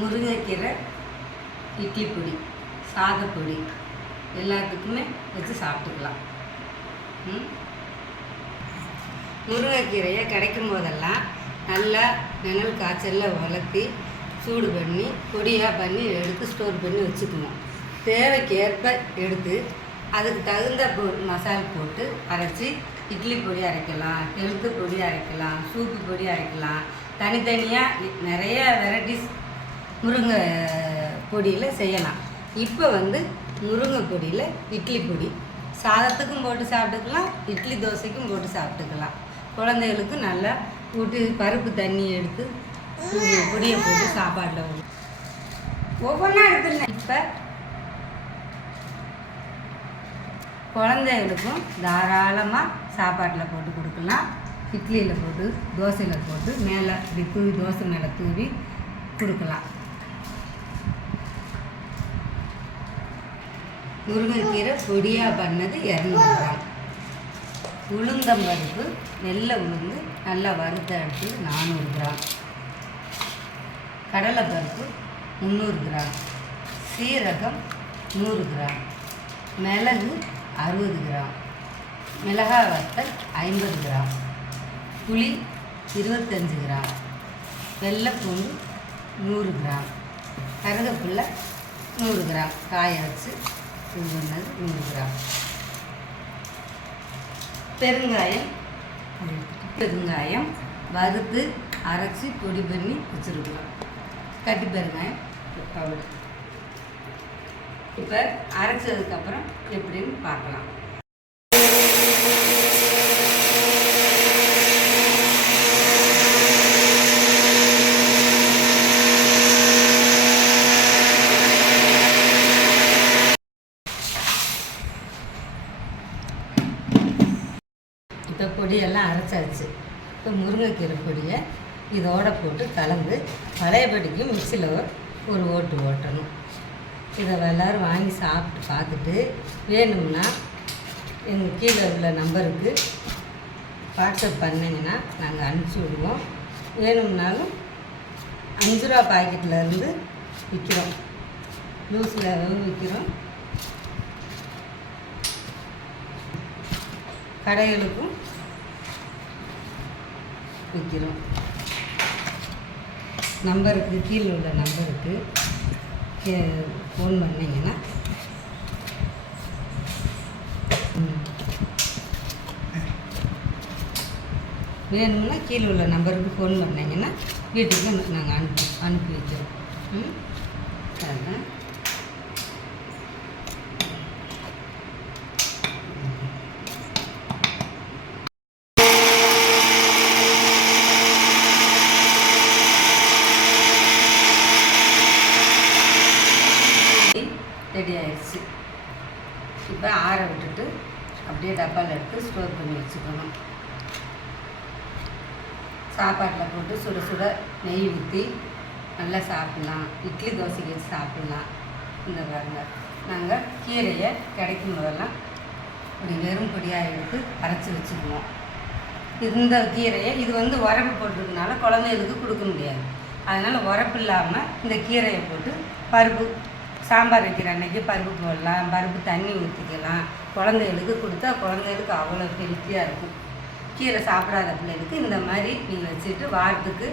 முருங்கைக்கீரை இட்லி பொடி சாதப்பொடி எல்லாத்துக்குமே வச்சு சாப்பிட்டுக்கலாம். முருங்கைக்கீரையை கிடைக்கும் போதெல்லாம் நல்லா நிழல் காய்ச்சலில் வளர்த்தி சூடு பண்ணி பொடியாக பண்ணி எடுத்து ஸ்டோர் பண்ணி வச்சுக்கணும். தேவைக்கு ஏற்ப எடுத்து அதுக்கு தகுந்த பொ மசால் போட்டு அரைச்சி இட்லி பொடி அரைக்கலாம் எழுத்து பொடி அரைக்கலாம் சூப்பு பொடி அரைக்கலாம். தனித்தனியாக நிறைய வெரைட்டிஸ் முருங்கை பொடியில் செய்யலாம். இப்போ வந்து முருங்கை பொடியில் இட்லி பொடி. சாதத்துக்கும் போட்டு சாப்பிட்டுக்கலாம் இட்லி தோசைக்கும் போட்டு சாப்பிட்டுக்கலாம். குழந்தைகளுக்கு நல்லா ஊட்டி பருப்பு தண்ணி எடுத்து பொடியை போட்டு சாப்பாட்டில் ஊ- ஒவ்வொன்றா எடுத்துருந்தேன் இப்போ குழந்தைகளுக்கும் தாராளமாக சாப்பாட்டில் போட்டு கொடுக்கலாம். இட்லியில் போட்டு தோசையில் போட்டு மேலே இப்படி தூவி தோசை மேலே தூவி கொடுக்கலாம். முருங்கைக்கீரை பொடியாக பண்ணது இரநூறு கிராம் உளுந்தம்பருப்பு நெல்லை உளுந்து நல்லா வறுத்த எடுத்து நானூறு கிராம். கடலைப்பருப்பு முந்நூறு கிராம். சீரகம் நூறு கிராம். மிளகு அறுபது கிராம். மிளகாய் வத்தல் ஐம்பது கிராம். புளி இருபத்தஞ்சு கிராம். வெள்ளைப்பூண்டு நூறு கிராம். கருகப்புள்ள நூறு கிராம். காய வச்சு பண்ணது நூறு கிராம். பெருங்காயம் பெருங்காயம் வறுத்து அரைச்சி பொடி பண்ணி வச்சுருக்குறோம். கட்டி பெருங்காயம் பவுடர் இப்போ அரைச்சதுக்கப்புறம் எப்படின்னு பார்க்கலாம். இப்போ பொடியெல்லாம் அரைச்சாச்சு. இப்போ முருங்கைக்கீரை பொடியை இதோட போட்டு கலந்து பழையபடிக்கு மிக்சியில் ஒரு ஓட்டு ஓட்டணும். இதை எல்லோரும் வாங்கி சாப்பிட்டு பார்த்துட்டு வேணும்னா எங்கள் கீழே உள்ள நம்பருக்கு வாட்ஸ்அப் பண்ணிங்கன்னா நாங்கள் அனுப்பிச்சி விடுவோம். வேணும்னாலும் அஞ்சு ரூபா பாக்கெட்டில் இருந்து விற்கிறோம் லூஸில் விற்கிறோம் கடைகளுக்கும் வைக்கிறோம். நம்பருக்கு கீழே உள்ள நம்பருக்கு ஃபோன் பண்ணிங்கன்னா ம். வேணும்னா கீழே உள்ள நம்பருக்கு ஃபோன் பண்ணிங்கன்னா வீட்டுக்கு நாங்கள் அனுப்பி அனுப்பி வைக்கிறோம். ம்? ரெடி ஆயிடுச்சு. இப்போ ஆற விட்டுட்டு அப்படியே டப்பாவில் எடுத்து ஸ்டோர் பண்ணி வச்சுக்கணும். சாப்பாட்டில் போட்டு சுட சுட நெய் ஊற்றி நல்லா சாப்பிட்லாம். இட்லி தோசைக்கு வச்சு சாப்பிட்லாம். இந்த பாருங்க. நாங்கள் கீரையை கிடைக்கும் போதெல்லாம் இப்படி வெறும் பொடியாக எடுத்து அரைச்சி வச்சுக்குவோம். இந்த கீரையை இது வந்து உரப்பு போட்டிருக்கனால குழந்தைகளுக்கு கொடுக்க முடியாது. அதனால் உரப்பு இல்லாமல் இந்த கீரையை போட்டு பருப்பு சாம்பார் வைக்கிற அன்னைக்கு பருப்பு போடலாம் பருப்பு தண்ணி ஊற்றிக்கலாம் குழந்தைகளுக்கு கொடுத்தா குழந்தைகளுக்கு அவ்வளோ ஹெல்த்தியாக இருக்கும். கீரை சாப்பிடாத பிள்ளைகளுக்கு இந்த மாதிரி நீங்கள் வச்சுட்டு வாரத்துக்கு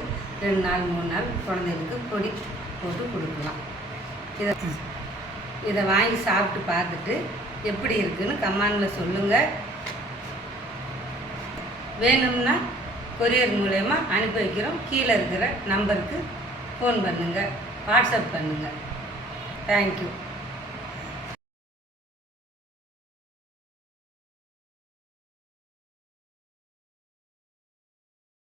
ரெண்டு நாள் மூணு நாள் குழந்தைகளுக்கு பொடி போட்டு கொடுக்கலாம். இதை இதை வாங்கி சாப்பிட்டு பார்த்துட்டு எப்படி இருக்குன்னு கமாண்டில் சொல்லுங்கள் வேணும்னா கொரியர் மூலயமா அனுப்பி வைக்கிறோம். கீழே இருக்கிற நம்பருக்கு ஃபோன் பண்ணுங்கள் வாட்ஸ்அப் பண்ணுங்கள் தேங்க்யூ